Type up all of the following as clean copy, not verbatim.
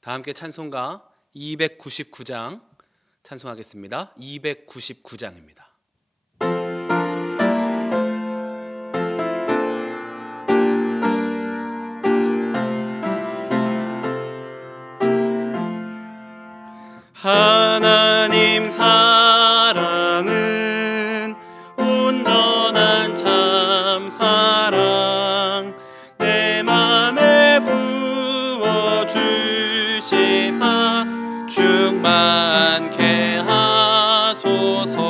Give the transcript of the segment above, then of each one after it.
다 함께 찬송가 299장 찬송하겠습니다. 299장입니다. 하나님 사랑은 온전한 참 사랑 내 맘에 부어주시사 충만케 하소서.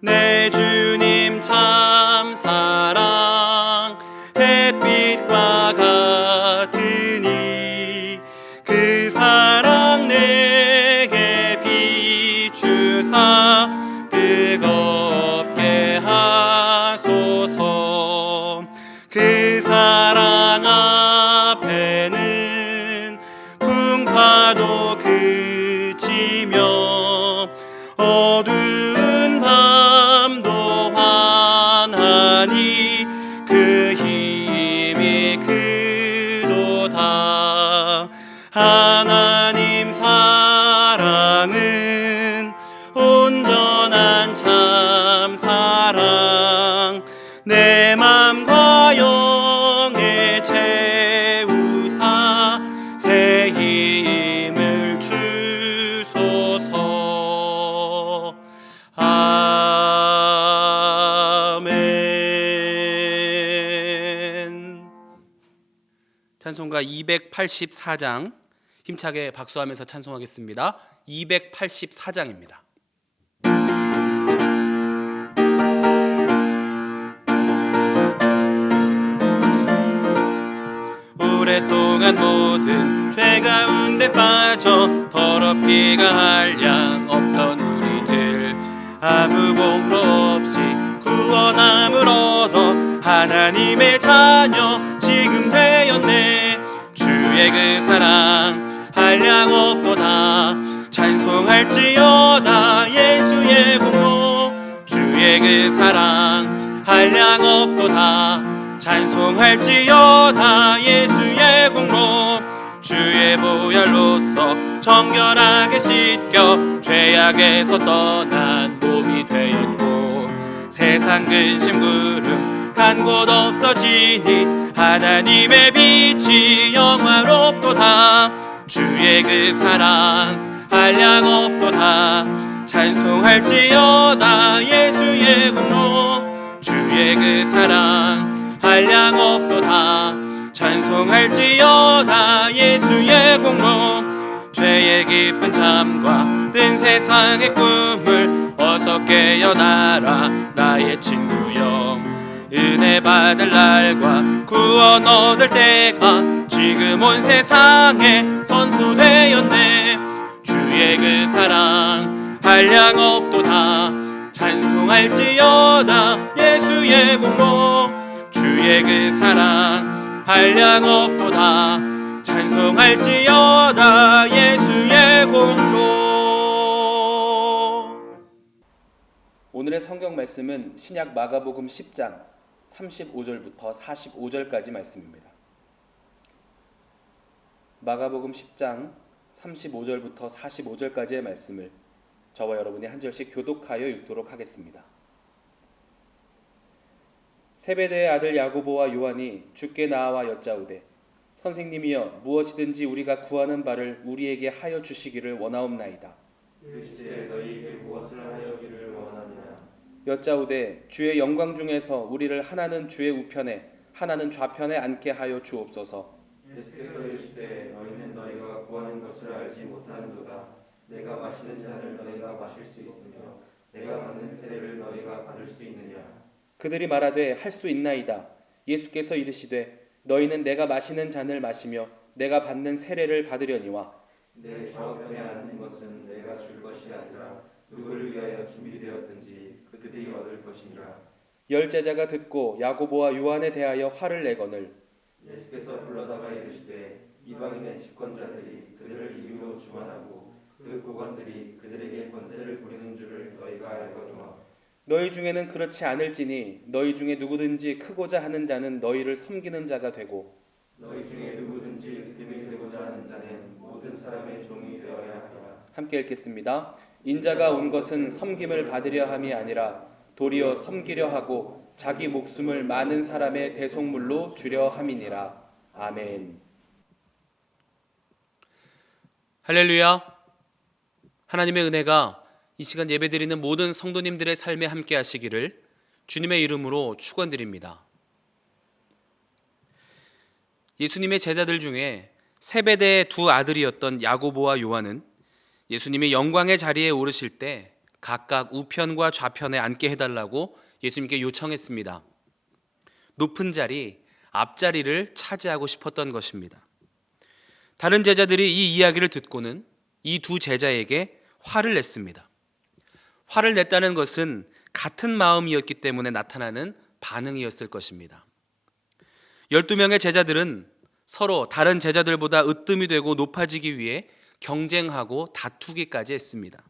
내 주님 참 사랑 햇빛과 같으니 그 사랑 내게 비추사 뜨겁게 하소서. 그 사랑 앞에는 풍파도 그치며 어두운 밤도 환하니 그 힘이 크도다. 하나님 사랑은 온전한 참 사랑 내 맘과 영에 채우사 새 힘을 주소서. 아멘. 찬송가 284장 힘차게 박수하면서 찬송하겠습니다. 284장입니다. 오랫동안 모든 죄 가운데 빠져 더럽기가 한량 없던 우리들 아무 공로 없이 구원함을 얻어 하나님의 자녀 지금 되었네. 주의 그 사랑 한량 없도다. 찬송할지어다 예수의 공로. 주의 그 사랑 한량 없도다. 찬송할지어다 예수의 공로. 주의 보혈로서 정결하게 씻겨 죄악에서 떠난 몸이 되었고 세상 근심 구름 간 곳 없어지니 하나님의 빛이 영화롭도다. 주의 그 사랑 한량 없도다. 찬송할지어다 예수의 공로. 주의 그 사랑 한량 없도다. 찬송할지어다 예수의 공로. 죄의 깊은 잠과 뜬 세상의 꿈을 어서 깨어나라 나의 친구여. 은혜 받을 날과 구원 얻을 때가 지금 온 세상에 선포되었네. 주의 그 사랑 한량 없도다. 찬송할지어다 예수의 공로. 주의 그 사랑 한량 없도다. 찬송할지어다 예수의 공로. 오늘의 성경 말씀은 신약 마가복음 10장 35절부터 45절까지 말씀입니다. 마가복음 10장 35절부터 45절까지의 말씀을 저와 여러분이 한 절씩 교독하여 읽도록 하겠습니다. 세베대의 아들 야고보와 요한이 주께 나와 여짜오되 선생님이여 무엇이든지 우리가 구하는 바를 우리에게 하여 주시기를 원하옵나이다. 이르시되 너희에게 무엇을 하여 주기를 원하느냐. 여짜오되 주의 영광 중에서 우리를 하나는 주의 우편에 하나는 좌편에 앉게 하여 주옵소서. 예수께서 이르시되 너희는 너희가 구하는 것을 알지 못하는도다. 내가 마시는 잔을 너희가 마실 수 있으며 내가 받는 세례를 너희가 받을 수 있느냐. 그들이 말하되 할 수 있나이다. 예수께서 이르시되 너희는 내가 마시는 잔을 마시며 내가 받는 세례를 받으려니와 내 좌우편에 앉는 것은 내가 줄 것이 아니라 누구를 위하여 준비되었든지 그들이 얻을 것이니라. 열 제자가 듣고 야고보와 요한에 대하여 화를 내거늘 예수께서 불러다가 이르시되 이방인의 집권자들이 그들을 이유로 주관하고 그 고관들이 그들에게 권세를 부리는 줄을 너희가 알거니와 너희 중에는 그렇지 않을지니 너희 중에 누구든지 크고자 하는 자는 너희를 섬기는 자가 되고 너희 중에 누구든지 흠이 되고자 원하는 자는 모든 사람의 종이 되어야 하리라. 함께 읽겠습니다. 인자가 온 것은 섬김을 받으려 함이 아니라 도리어 섬기려 하고 자기 목숨을 많은 사람의 대속물로 주려 함이니라. 아멘. 할렐루야. 하나님의 은혜가 이 시간 예배드리는 모든 성도님들의 삶에 함께 하시기를 주님의 이름으로 축원드립니다. 예수님의 제자들 중에 세베대의 두 아들이었던 야고보와 요한은 예수님이 영광의 자리에 오르실 때 각각 우편과 좌편에 앉게 해달라고 예수님께 요청했습니다. 높은 자리, 앞자리를 차지하고 싶었던 것입니다. 다른 제자들이 이 이야기를 듣고는 이 두 제자에게 화를 냈습니다. 화를 냈다는 것은 같은 마음이었기 때문에 나타나는 반응이었을 것입니다. 12명의 제자들은 서로 다른 제자들보다 으뜸이 되고 높아지기 위해 경쟁하고 다투기까지 했습니다.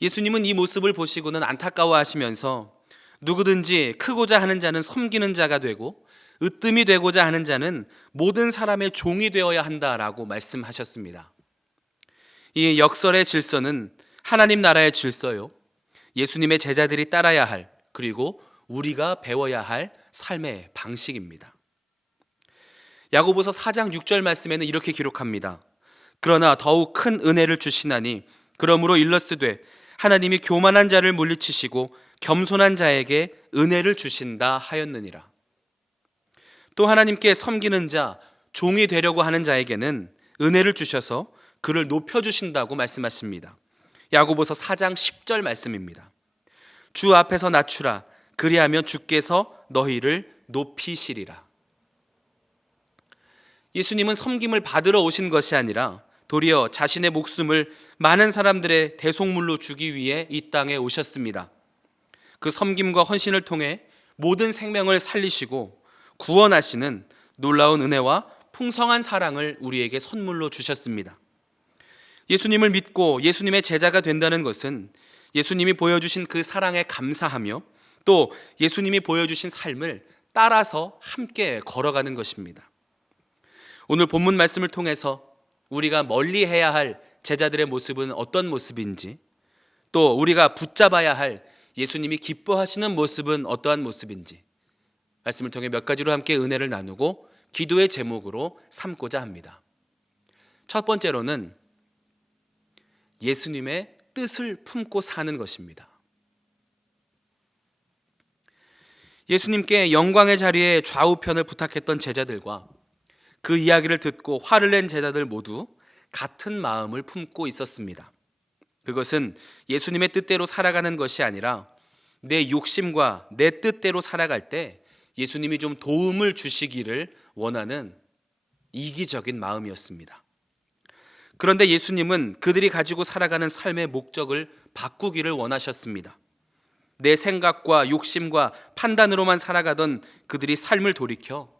예수님은 이 모습을 보시고는 안타까워하시면서 누구든지 크고자 하는 자는 섬기는 자가 되고 으뜸이 되고자 하는 자는 모든 사람의 종이 되어야 한다라고 말씀하셨습니다. 이 역설의 질서는 하나님 나라의 질서요, 예수님의 제자들이 따라야 할, 그리고 우리가 배워야 할 삶의 방식입니다. 야고보서 4장 6절 말씀에는 이렇게 기록합니다. 그러나 더욱 큰 은혜를 주시나니 그러므로 일러스되 하나님이 교만한 자를 물리치시고 겸손한 자에게 은혜를 주신다 하였느니라. 또 하나님께 섬기는 자, 종이 되려고 하는 자에게는 은혜를 주셔서 그를 높여주신다고 말씀하십니다. 야고보서 4장 10절 말씀입니다. 주 앞에서 낮추라. 그리하면 주께서 너희를 높이시리라. 예수님은 섬김을 받으러 오신 것이 아니라 도리어 자신의 목숨을 많은 사람들의 대속물로 주기 위해 이 땅에 오셨습니다. 그 섬김과 헌신을 통해 모든 생명을 살리시고 구원하시는 놀라운 은혜와 풍성한 사랑을 우리에게 선물로 주셨습니다. 예수님을 믿고 예수님의 제자가 된다는 것은 예수님이 보여주신 그 사랑에 감사하며 또 예수님이 보여주신 삶을 따라서 함께 걸어가는 것입니다. 오늘 본문 말씀을 통해서 우리가 멀리 해야 할 제자들의 모습은 어떤 모습인지, 또 우리가 붙잡아야 할 예수님이 기뻐하시는 모습은 어떠한 모습인지 말씀을 통해 몇 가지로 함께 은혜를 나누고 기도의 제목으로 삼고자 합니다. 첫 번째로는 예수님의 뜻을 품고 사는 것입니다. 예수님께 영광의 자리에 좌우편을 부탁했던 제자들과 그 이야기를 듣고 화를 낸 제자들 모두 같은 마음을 품고 있었습니다. 그것은 예수님의 뜻대로 살아가는 것이 아니라 내 욕심과 내 뜻대로 살아갈 때 예수님이 좀 도움을 주시기를 원하는 이기적인 마음이었습니다. 그런데 예수님은 그들이 가지고 살아가는 삶의 목적을 바꾸기를 원하셨습니다. 내 생각과 욕심과 판단으로만 살아가던 그들이 삶을 돌이켜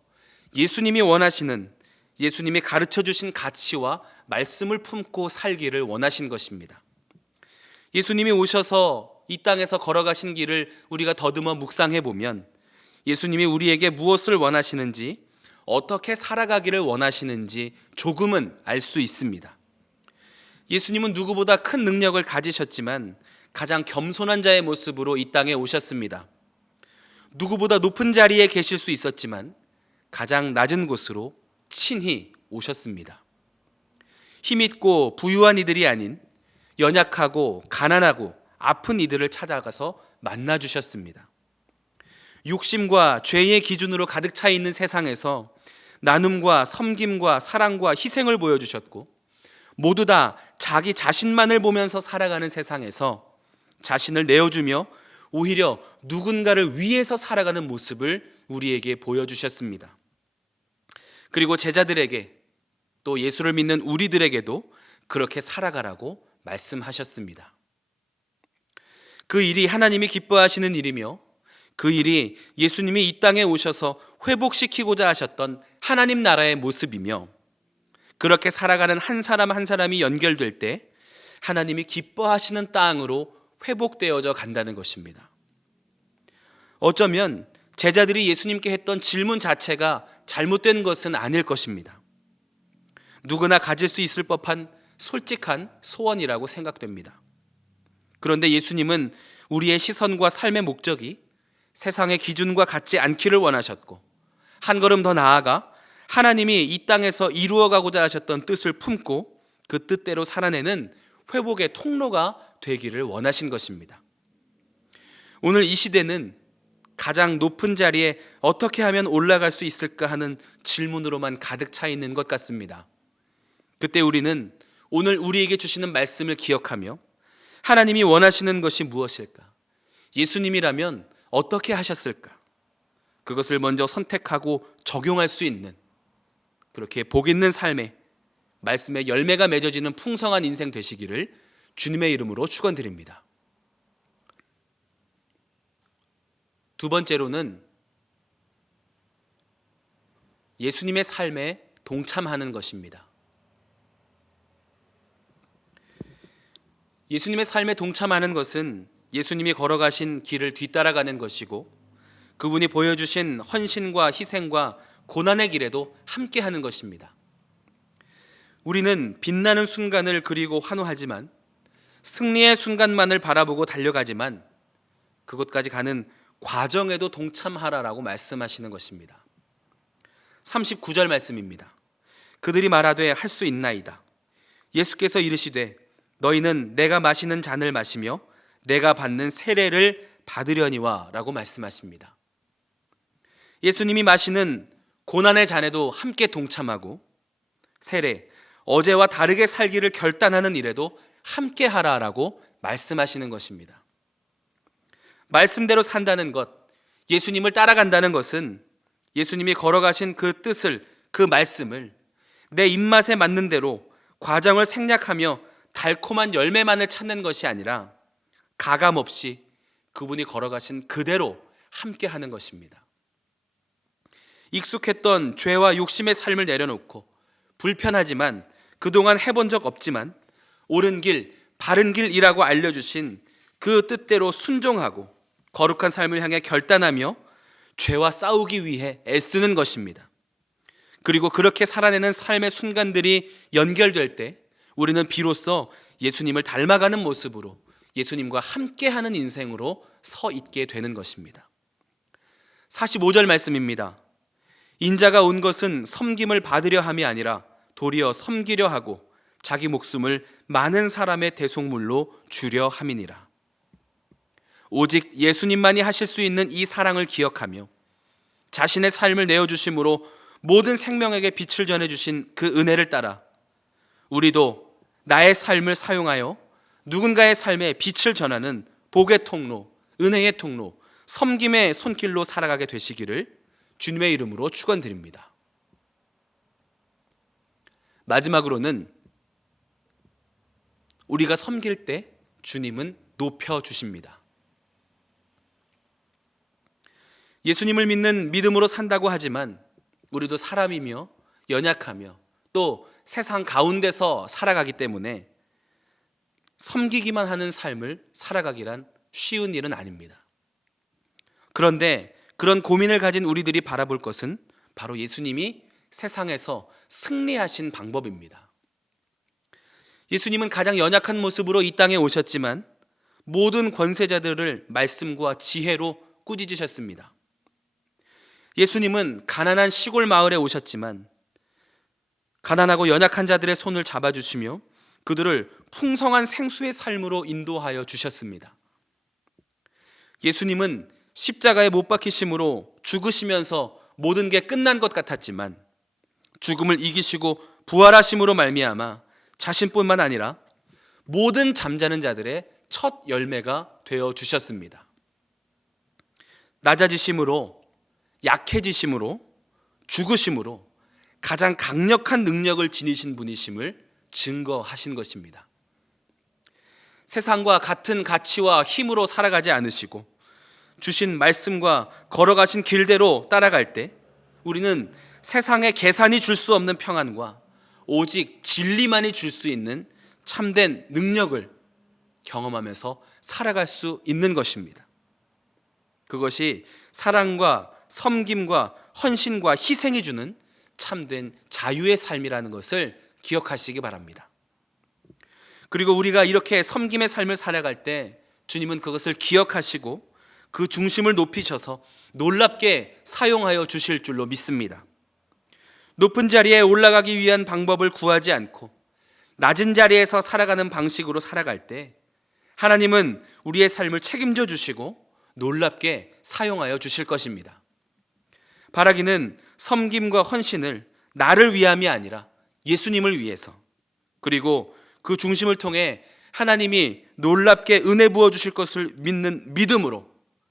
예수님이 원하시는, 예수님이 가르쳐 주신 가치와 말씀을 품고 살기를 원하신 것입니다. 예수님이 오셔서 이 땅에서 걸어가신 길을 우리가 더듬어 묵상해 보면 예수님이 우리에게 무엇을 원하시는지, 어떻게 살아가기를 원하시는지 조금은 알 수 있습니다. 예수님은 누구보다 큰 능력을 가지셨지만 가장 겸손한 자의 모습으로 이 땅에 오셨습니다. 누구보다 높은 자리에 계실 수 있었지만 가장 낮은 곳으로 친히 오셨습니다. 힘있고 부유한 이들이 아닌 연약하고 가난하고 아픈 이들을 찾아가서 만나주셨습니다. 욕심과 죄의 기준으로 가득 차 있는 세상에서 나눔과 섬김과 사랑과 희생을 보여주셨고, 모두 다 자기 자신만을 보면서 살아가는 세상에서 자신을 내어주며 오히려 누군가를 위해서 살아가는 모습을 우리에게 보여주셨습니다. 그리고 제자들에게, 또 예수를 믿는 우리들에게도 그렇게 살아가라고 말씀하셨습니다. 그 일이 하나님이 기뻐하시는 일이며 그 일이 예수님이 이 땅에 오셔서 회복시키고자 하셨던 하나님 나라의 모습이며, 그렇게 살아가는 한 사람 한 사람이 연결될 때 하나님이 기뻐하시는 땅으로 회복되어져 간다는 것입니다. 어쩌면 제자들이 예수님께 했던 질문 자체가 잘못된 것은 아닐 것입니다. 누구나 가질 수 있을 법한 솔직한 소원이라고 생각됩니다. 그런데 예수님은 우리의 시선과 삶의 목적이 세상의 기준과 같지 않기를 원하셨고, 한 걸음 더 나아가 하나님이 이 땅에서 이루어가고자 하셨던 뜻을 품고 그 뜻대로 살아내는 회복의 통로가 되기를 원하신 것입니다. 오늘 이 시대는 가장 높은 자리에 어떻게 하면 올라갈 수 있을까 하는 질문으로만 가득 차 있는 것 같습니다. 그때 우리는 오늘 우리에게 주시는 말씀을 기억하며 하나님이 원하시는 것이 무엇일까? 예수님이라면 어떻게 하셨을까? 그것을 먼저 선택하고 적용할 수 있는, 그렇게 복 있는 삶에 말씀의 열매가 맺어지는 풍성한 인생 되시기를 주님의 이름으로 축원드립니다. 두 번째로는 예수님의 삶에 동참하는 것입니다. 예수님의 삶에 동참하는 것은 예수님이 걸어가신 길을 뒤따라가는 것이고, 그분이 보여주신 헌신과 희생과 고난의 길에도 함께하는 것입니다. 우리는 빛나는 순간을 그리고 환호하지만, 승리의 순간만을 바라보고 달려가지만, 그곳까지 가는 과정에도 동참하라라고 말씀하시는 것입니다. 39절 말씀입니다. 그들이 말하되 할 수 있나이다. 예수께서 이르시되 너희는 내가 마시는 잔을 마시며 내가 받는 세례를 받으려니와 라고 말씀하십니다. 예수님이 마시는 고난의 잔에도 함께 동참하고, 세례, 어제와 다르게 살기를 결단하는 일에도 함께 하라라고 말씀하시는 것입니다. 말씀대로 산다는 것, 예수님을 따라간다는 것은 예수님이 걸어가신 그 뜻을, 그 말씀을 내 입맛에 맞는 대로 과정을 생략하며 달콤한 열매만을 찾는 것이 아니라 가감 없이 그분이 걸어가신 그대로 함께 하는 것입니다. 익숙했던 죄와 욕심의 삶을 내려놓고 불편하지만 그동안 해본 적 없지만 옳은 길, 바른 길이라고 알려주신 그 뜻대로 순종하고 거룩한 삶을 향해 결단하며 죄와 싸우기 위해 애쓰는 것입니다. 그리고 그렇게 살아내는 삶의 순간들이 연결될 때 우리는 비로소 예수님을 닮아가는 모습으로 예수님과 함께하는 인생으로 서 있게 되는 것입니다. 45절 말씀입니다. 인자가 온 것은 섬김을 받으려 함이 아니라 도리어 섬기려 하고 자기 목숨을 많은 사람의 대속물로 주려 함이니라. 오직 예수님만이 하실 수 있는 이 사랑을 기억하며 자신의 삶을 내어주심으로 모든 생명에게 빛을 전해주신 그 은혜를 따라 우리도 나의 삶을 사용하여 누군가의 삶에 빛을 전하는 복의 통로, 은혜의 통로, 섬김의 손길로 살아가게 되시기를 주님의 이름으로 축원드립니다. 마지막으로는 우리가 섬길 때 주님은 높여주십니다. 예수님을 믿는 믿음으로 산다고 하지만 우리도 사람이며 연약하며 또 세상 가운데서 살아가기 때문에 섬기기만 하는 삶을 살아가기란 쉬운 일은 아닙니다. 그런데 그런 고민을 가진 우리들이 바라볼 것은 바로 예수님이 세상에서 승리하신 방법입니다. 예수님은 가장 연약한 모습으로 이 땅에 오셨지만 모든 권세자들을 말씀과 지혜로 꾸짖으셨습니다. 예수님은 가난한 시골 마을에 오셨지만 가난하고 연약한 자들의 손을 잡아주시며 그들을 풍성한 생수의 삶으로 인도하여 주셨습니다. 예수님은 십자가에 못 박히심으로 죽으시면서 모든 게 끝난 것 같았지만 죽음을 이기시고 부활하심으로 말미암아 자신뿐만 아니라 모든 잠자는 자들의 첫 열매가 되어 주셨습니다. 낮아지심으로, 약해지심으로, 죽으심으로 가장 강력한 능력을 지니신 분이심을 증거하신 것입니다. 세상과 같은 가치와 힘으로 살아가지 않으시고 주신 말씀과 걸어가신 길대로 따라갈 때 우리는 세상의 계산이 줄 수 없는 평안과 오직 진리만이 줄 수 있는 참된 능력을 경험하면서 살아갈 수 있는 것입니다. 그것이 사랑과 섬김과 헌신과 희생이 주는 참된 자유의 삶이라는 것을 기억하시기 바랍니다. 그리고 우리가 이렇게 섬김의 삶을 살아갈 때 주님은 그것을 기억하시고 그 중심을 높이셔서 놀랍게 사용하여 주실 줄로 믿습니다. 높은 자리에 올라가기 위한 방법을 구하지 않고 낮은 자리에서 살아가는 방식으로 살아갈 때 하나님은 우리의 삶을 책임져 주시고 놀랍게 사용하여 주실 것입니다. 바라기는 섬김과 헌신을 나를 위함이 아니라 예수님을 위해서, 그리고 그 중심을 통해 하나님이 놀랍게 은혜 부어 주실 것을 믿는 믿음으로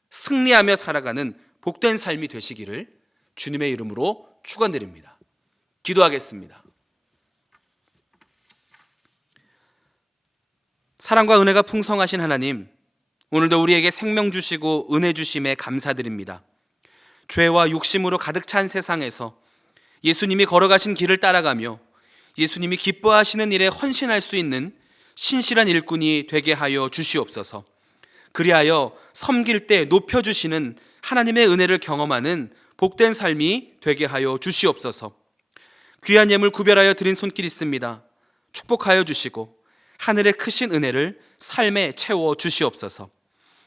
승리하며 살아가는 복된 삶이 되시기를 주님의 이름으로 축원드립니다. 기도하겠습니다. 사랑과 은혜가 풍성하신 하나님, 오늘도 우리에게 생명 주시고 은혜 주심에 감사드립니다. 죄와 욕심으로 가득 찬 세상에서 예수님이 걸어가신 길을 따라가며 예수님이 기뻐하시는 일에 헌신할 수 있는 신실한 일꾼이 되게 하여 주시옵소서. 그리하여 섬길 때 높여주시는 하나님의 은혜를 경험하는 복된 삶이 되게 하여 주시옵소서. 귀한 예물 구별하여 드린 손길 있습니다. 축복하여 주시고 하늘의 크신 은혜를 삶에 채워 주시옵소서.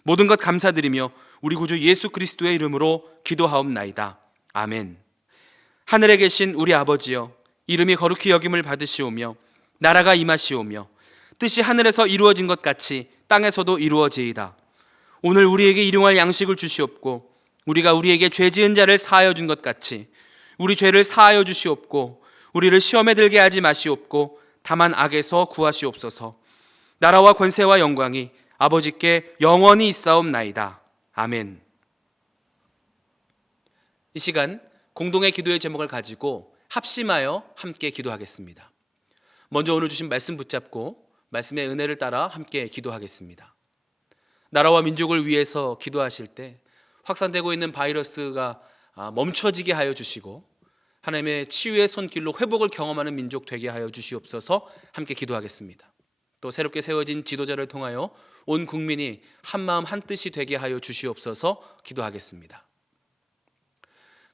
모든 것 감사드리며 우리 구주 예수 그리스도의 이름으로 기도하옵나이다. 아멘. 하늘에 계신 우리 아버지여, 이름이 거룩히 여김을 받으시오며 나라가 임하시오며 뜻이 하늘에서 이루어진 것 같이 땅에서도 이루어지이다. 오늘 우리에게 일용할 양식을 주시옵고 우리가 우리에게 죄 지은 자를 사하여 준 것 같이 우리 죄를 사하여 주시옵고 우리를 시험에 들게 하지 마시옵고 다만 악에서 구하시옵소서. 나라와 권세와 영광이 아버지께 영원히 있사옵나이다. 아멘. 이 시간 공동의 기도의 제목을 가지고 합심하여 함께 기도하겠습니다. 먼저 오늘 주신 말씀 붙잡고 말씀의 은혜를 따라 함께 기도하겠습니다. 나라와 민족을 위해서 기도하실 때 확산되고 있는 바이러스가 멈춰지게 하여 주시고 하나님의 치유의 손길로 회복을 경험하는 민족 되게 하여 주시옵소서. 함께 기도하겠습니다. 또 새롭게 세워진 지도자를 통하여 온 국민이 한마음 한뜻이 되게 하여 주시옵소서. 기도하겠습니다.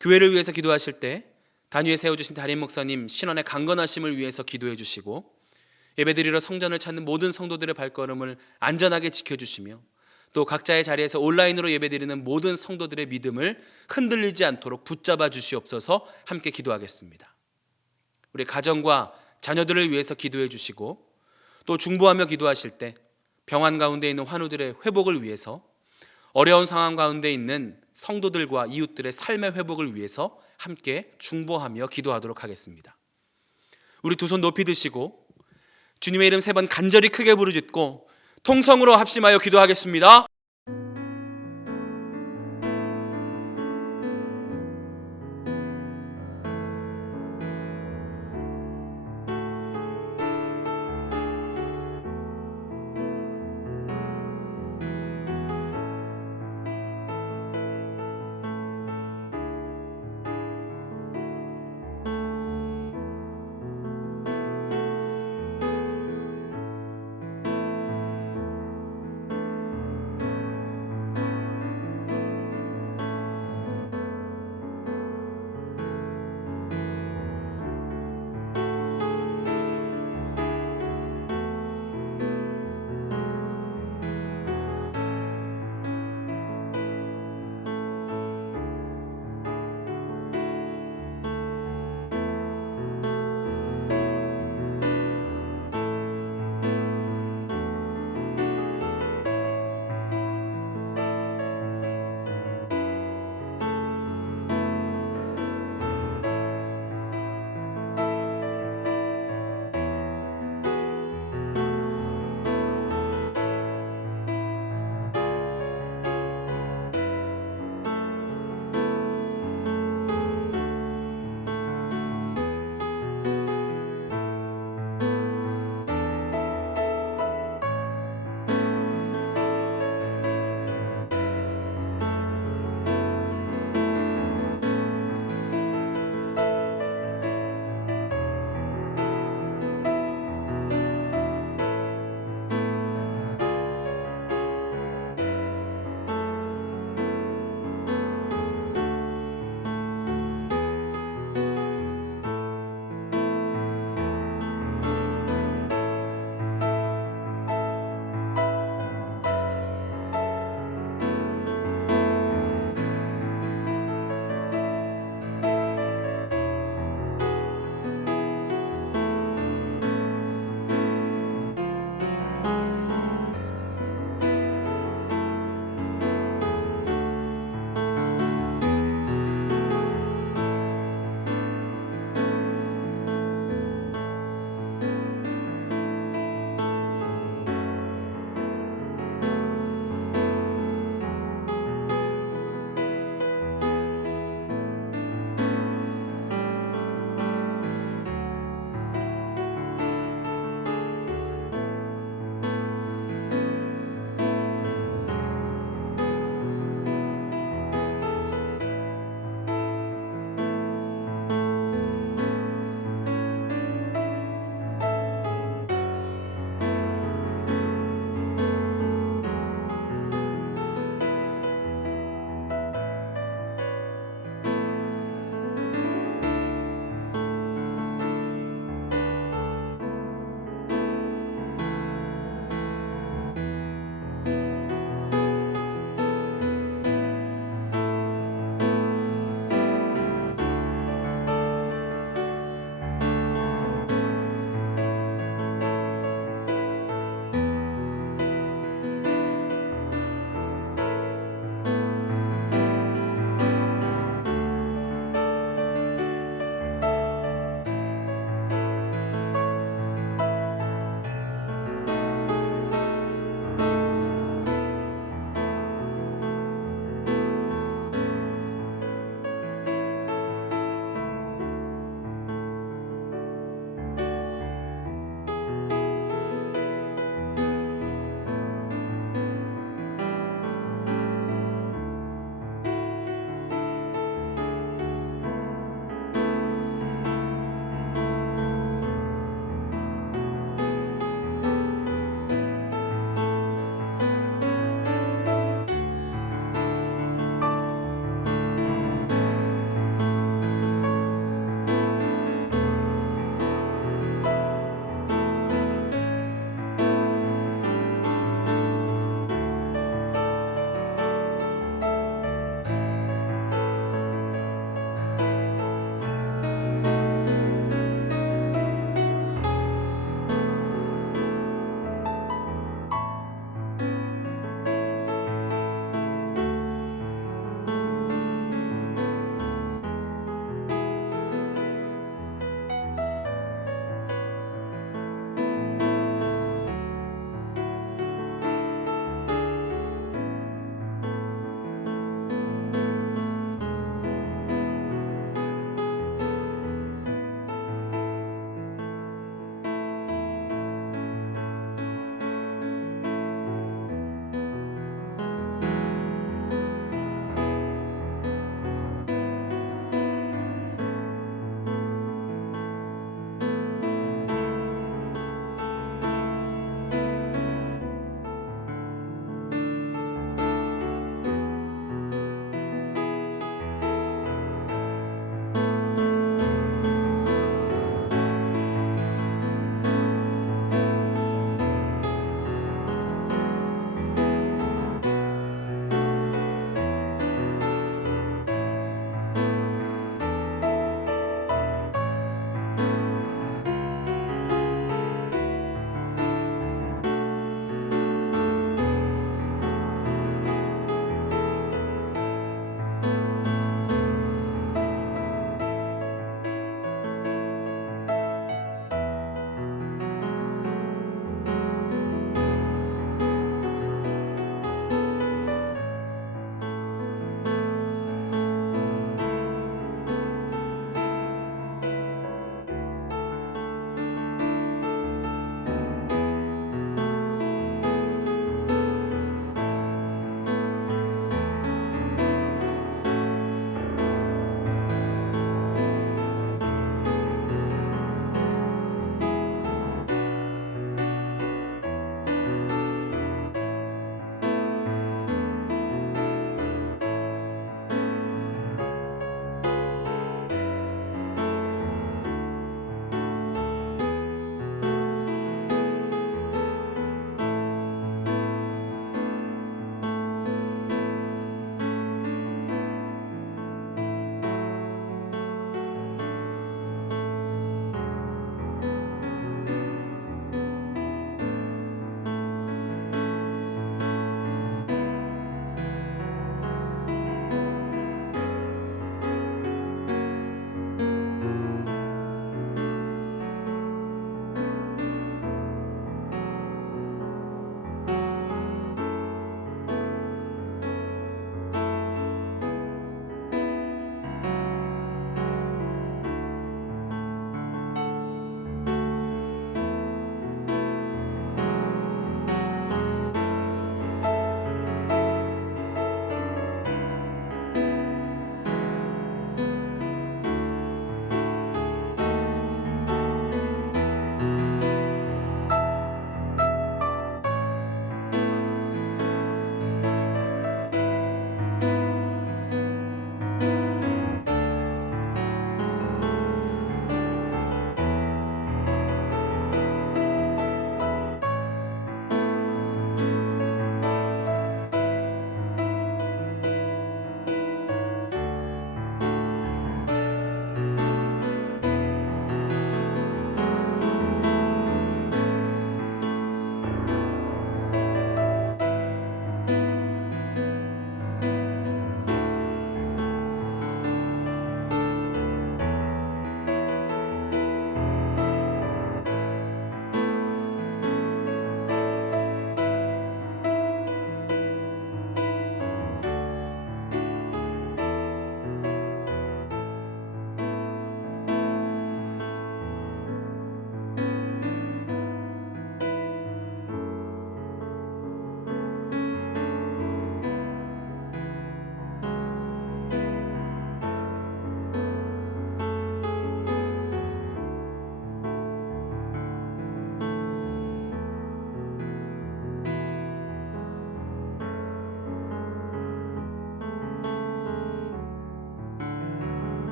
교회를 위해서 기도하실 때 단위에 세워주신 담임 목사님 신원의 강건하심을 위해서 기도해 주시고 예배드리러 성전을 찾는 모든 성도들의 발걸음을 안전하게 지켜주시며 또 각자의 자리에서 온라인으로 예배드리는 모든 성도들의 믿음을 흔들리지 않도록 붙잡아 주시옵소서. 함께 기도하겠습니다. 우리 가정과 자녀들을 위해서 기도해 주시고 또 중보하며 기도하실 때 병환 가운데 있는 환우들의 회복을 위해서 어려운 상황 가운데 있는 성도들과 이웃들의 삶의 회복을 위해서 함께 중보하며 기도하도록 하겠습니다. 우리 두 손 높이 드시고 주님의 이름 3번 간절히 크게 부르짖고 통성으로 합심하여 기도하겠습니다.